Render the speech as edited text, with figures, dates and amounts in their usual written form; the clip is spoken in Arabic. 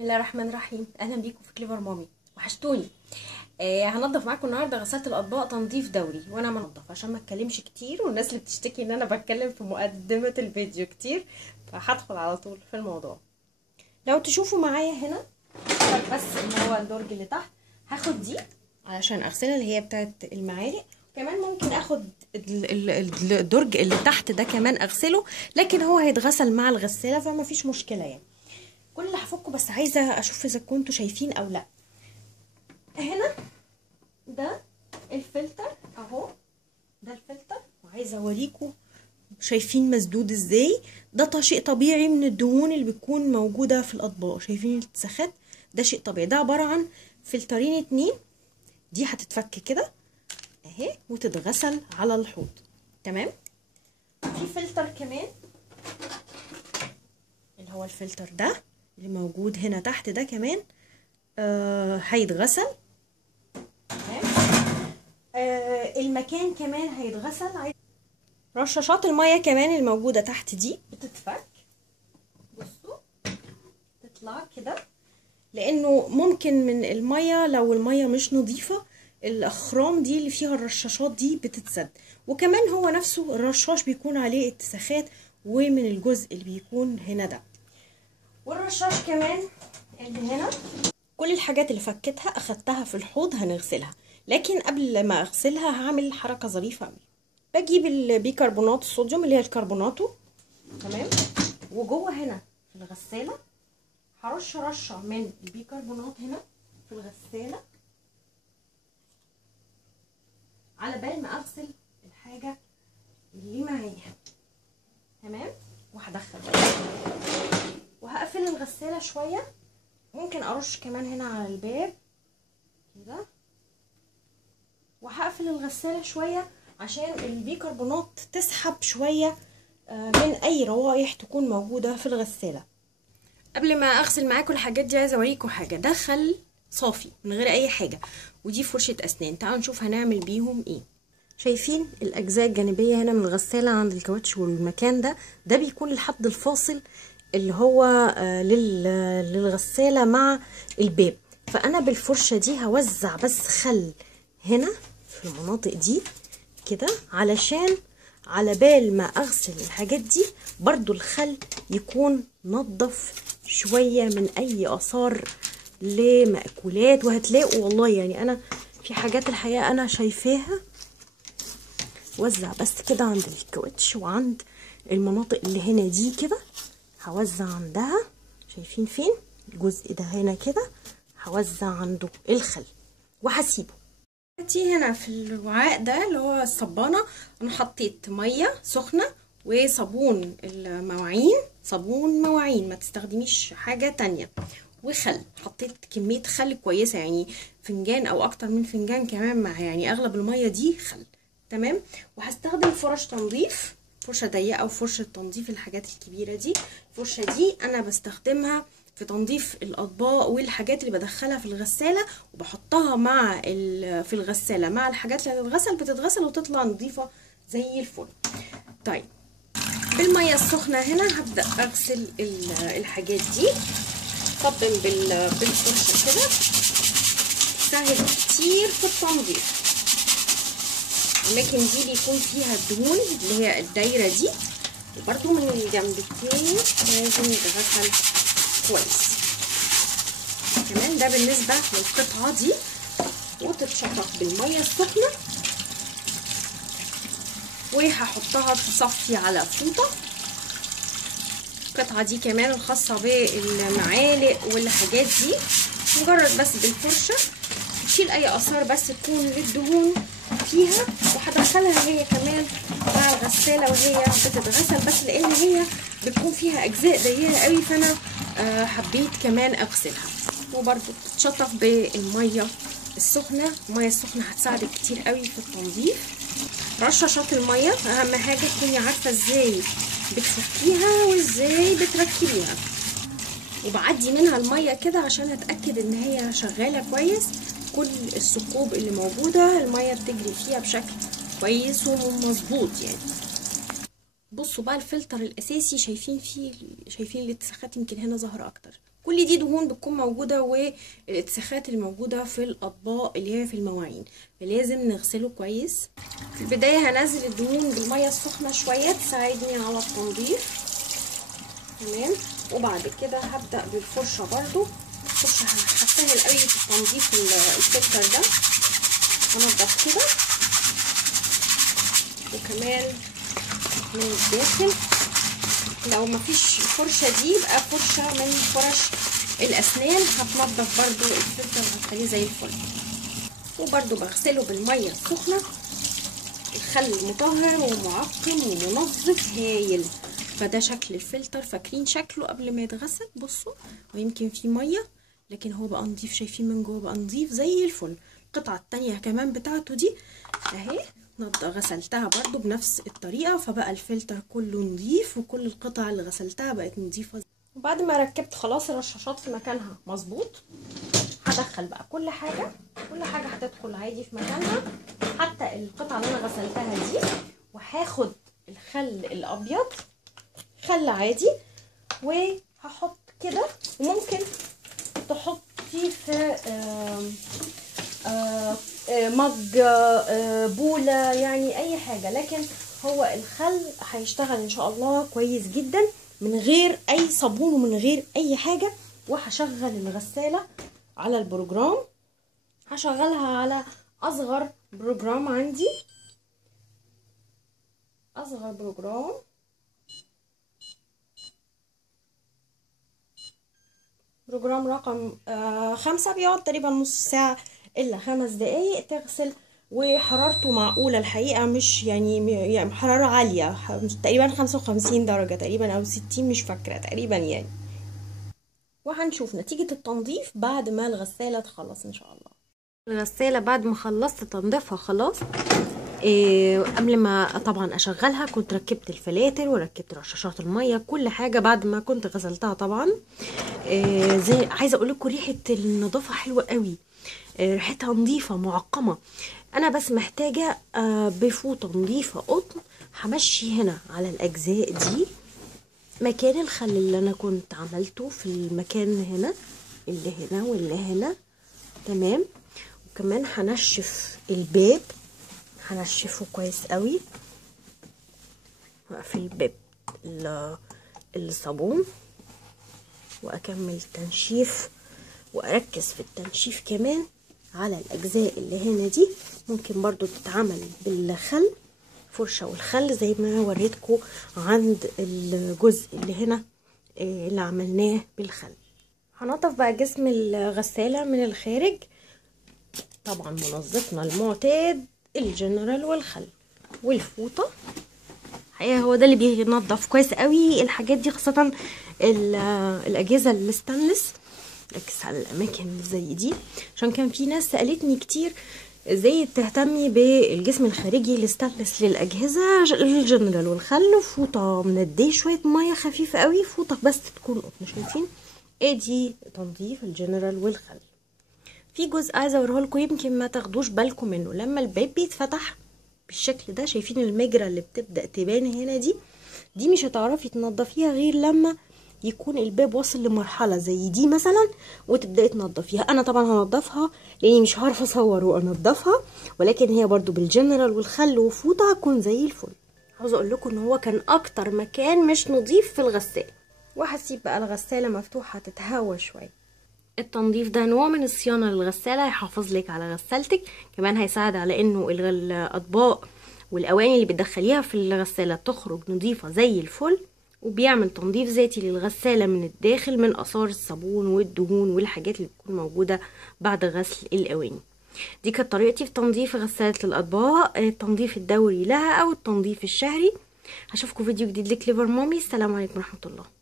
بسم الله الرحمن الرحيم. اهلا بيكم في كليفر مامي، وحشتوني. هنضف معاكم النهارده غسالة الاطباق تنظيف دوري، وانا منضف عشان ما اتكلمش كتير، والناس اللي بتشتكي ان انا بتكلم في مقدمة الفيديو كتير، فهدخل على طول في الموضوع. لو تشوفوا معايا هنا بس اللي هو الدرج اللي تحت، هاخد دي علشان اغسلها اللي هي بتاعت المعالق. كمان ممكن اخد الدرج اللي تحت ده كمان اغسله، لكن هو هيتغسل مع الغسالة فما فيش مشكلة يعني. كل اللي هفكه بس عايزه اشوف اذا كنتوا شايفين او لا. هنا ده الفلتر اهو، ده الفلتر، وعايزه اوريكم شايفين مسدود ازاي. ده شيء طبيعي من الدهون اللي بتكون موجوده في الاطباق. شايفين الاتساخات؟ ده شيء طبيعي. ده عباره عن فلترين 2، دي هتتفك كده اهي وتتغسل على الحوض. تمام. في فلتر كمان اللي هو الفلتر ده اللي موجود هنا تحت ده كمان هيتغسل. تمام. المكان كمان هيتغسل. رشاشات المية كمان الموجودة تحت دي بتتفك، بصوا تطلع كده، لانه ممكن من المية لو المية مش نظيفة الاخرام دي اللي فيها الرشاشات دي بتتسد. وكمان هو نفسه الرشاش بيكون عليه اتساخات، ومن الجزء اللي بيكون هنا ده. والرشاش كمان اللي هنا، كل الحاجات اللي فكتها اخدتها في الحوض هنغسلها، لكن قبل ما اغسلها هعمل حركه ظريفه قوي. بجيب البيكربونات الصوديوم اللي هي الكربوناتو، تمام، وجوه هنا في الغساله هرش رشه من البيكربونات هنا في الغساله على بال ما اغسل الحاجه اللي معايا. تمام. وهدخل وهقفل الغساله شويه. ممكن ارش كمان هنا على الباب كده، وهقفل الغساله شويه عشان البيكربونات تسحب شويه من اي روائح تكون موجوده في الغساله. قبل ما اغسل معاكم الحاجات دي عايزه اوريكم حاجه. ده خل صافي من غير اي حاجه، ودي فرشه اسنان. تعالوا نشوف هنعمل بيهم ايه. شايفين الاجزاء الجانبيه هنا من الغساله عند الكاوتش والمكان ده بيكون الحد الفاصل اللي هو للغسالة مع الباب. فأنا بالفرشة دي هوزع بس خل هنا في المناطق دي كده، علشان على بال ما أغسل الحاجات دي برضو الخل يكون نظف شوية من أي آثار لمأكولات. وهتلاقوا والله يعني أنا في حاجات الحقيقة أنا شايفاها. وزع بس كده عند الكاوتش وعند المناطق اللي هنا دي كده، هوزع عندها. شايفين فين الجزء ده هنا كده؟ هوزع عنده الخل وهسيبه. دلوقتي هنا في الوعاء ده اللي هو الصبانه انا حطيت ميه سخنه وصابون المواعين، صابون مواعين، ما تستخدميش حاجه تانية، وخل. حطيت كميه خل كويسه، يعني فنجان او اكتر من فنجان كمان، مع يعني اغلب الميه دي خل. تمام. وهستخدم فرش تنظيف، فرشه ضيقه او فرشه تنظيف الحاجات الكبيره دي. الفرشه دي انا بستخدمها في تنظيف الاطباق والحاجات اللي بدخلها في الغساله، وبحطها مع في الغساله مع الحاجات اللي هتتغسل، بتتغسل وتطلع نظيفه زي الفل. طيب بالميه السخنه هنا هبدا اغسل الحاجات دي. طبق بالفرشه كده، سهل كتير في التنظيف. الاماكن دي بيكون فيها الدهون اللي هي الدايره دي، وبرده من الجنب التاني لازم يتغسل كويس. كمان ده بالنسبه للقطعه دي، وتتشطف بالميه السخنه، وهحطها تصفي على فوطه. القطعه دي كمان الخاصه بالمعالق والحاجات دي، مجرد بس بالفرشه تشيل اي اثار بس تكون للدهون فيها، وهدخلها هي كمان مع الغساله وهي بتتغسل، بس لان هي بتكون فيها اجزاء ضيقه قوي فانا حبيت كمان اغسلها. وبرده بتتشطف بالميه السخنه. الميه السخنه هتساعدك كتير قوي في التنظيف. رشاشات الميه اهم حاجه تكوني عارفه ازاي بتفكيها وازاي بتركبيها، وبعدي منها الميه كده عشان اتاكد ان هي شغاله كويس. كل الثقوب اللي موجوده الميه بتجري فيها بشكل كويس ومظبوط يعني. بصوا بقى الفلتر الاساسي، شايفين الاتساخات يمكن هنا ظاهره اكتر. كل دي دهون بتكون موجوده، والاتساخات اللي موجوده في الاطباق اللي هي في المواعين، فلازم نغسله كويس. في البدايه هنزل الدهون بالميه السخنه شويه تساعدني على التنظيف. تمام. وبعد كده هبدا بالفرشه برضو. الفرشه هتسهل قوي في تنظيف الفلتر ده. هنضف كده وكمان من الداخل. لو مفيش الفرشه دي يبقى فرشه من فرش الاسنان هتنضف برضو الفلتر وهتخليه زي الفل. وبرضو بغسله بالميه السخنه. الخل مطهر ومعقم ومنظف هايل. فده شكل الفلتر، فاكرين شكله قبل ما يتغسل؟ بصوا، ويمكن فيه ميه لكن هو بقى نضيف، شايفين من جوه بقى نضيف زي الفل. القطعه التانية كمان بتاعته دي اهي غسلتها برضو بنفس الطريقه، فبقى الفلتر كله نضيف وكل القطع اللي غسلتها بقت نضيفه. وبعد ما ركبت خلاص الرشاشات في مكانها مظبوط، هدخل بقى كل حاجه هتدخل عادي في مكانها، حتى القطعه اللي انا غسلتها دي. وهاخد الخل الابيض، خل عادي، وهحط كده. وممكن تحطيه في مج، بولة، يعني اي حاجة، لكن هو الخل هيشتغل ان شاء الله كويس جدا من غير اي صابون ومن غير اي حاجة. وهشغل الغسالة على البروجرام، هشغلها على اصغر بروجرام عندي، اصغر بروجرام. بروجرام رقم 5 بيقعد تقريبا نص ساعة إلا 5 دقايق تغسل، وحرارته معقولة الحقيقة، مش يعني حرارة عالية، تقريبا 55 درجة تقريبا أو 60 مش فاكرة تقريبا يعني. وهنشوف نتيجة التنظيف بعد ما الغسالة تخلص إن شاء الله. الغسالة بعد ما خلصت تنظيفها خلاص، قبل ما طبعا اشغلها كنت ركبت الفلاتر وركبت رشاشات الميه، كل حاجه بعد ما كنت غسلتها طبعا. زي عايزه اقول لكم ريحه النظافه حلوه قوي، ريحتها نظيفه معقمه. انا بس محتاجه بفوطه نظيفه قطن، همشي هنا على الاجزاء دي مكان الخل اللي انا كنت عملته في المكان هنا، اللي هنا واللي هنا. تمام. وكمان هنشف الباب، هنشفه كويس قوي، واقفل الباب الصابون، واكمل تنشيف، واركز في التنشيف كمان على الاجزاء اللي هنا دي. ممكن برضو تتعمل بالخل، فرشة والخل زي ما وريتكم عند الجزء اللي هنا اللي عملناه بالخل. هنضف بقى جسم الغسالة من الخارج، طبعا منظفنا المعتاد الجنرال والخل والفوطه. الحقيقه هو ده اللي بينظف كويس قوي الحاجات دي، خاصه الاجهزه الستانلس. ركز على الاماكن اللي زي دي، عشان كان في ناس سالتني كتير ازاي تهتمي بالجسم الخارجي الستانلس للاجهزه الجنرال والخل. فوطه منديه شويه ميه خفيفه قوي، فوطه بس تكون قطن. شايفين ادي تنظيف الجنرال والخل. في جزء عايزه اوريه لكم يمكن ما تاخدوش بالكم منه. لما الباب بيتفتح بالشكل ده، شايفين المجرى اللي بتبدا تبان هنا دي مش هتعرفي تنضفيها غير لما يكون الباب واصل لمرحله زي دي مثلا وتبداي تنضفيها. انا طبعا هنضفها لاني مش هعرف اصور وانضفها، ولكن هي برضو بالجنرال والخل وفوطه هتكون زي الفل. عاوزه اقول لكم ان هو كان اكتر مكان مش نظيف في الغساله. وهسيب بقى الغساله مفتوحه تتهوى شويه. التنظيف ده نوع من الصيانه للغساله، هيحافظ لك على غسالتك، كمان هيساعد على انه الاطباق والاواني اللي بتدخليها في الغساله تخرج نظيفه زي الفل، وبيعمل تنظيف ذاتي للغساله من الداخل من اثار الصابون والدهون والحاجات اللي بتكون موجوده بعد غسل الاواني. دي كانت طريقتي في تنظيف غساله الاطباق، التنظيف الدوري لها او التنظيف الشهري. هشوفكم فيديو جديد لكليفر مامي. السلام عليكم ورحمه الله.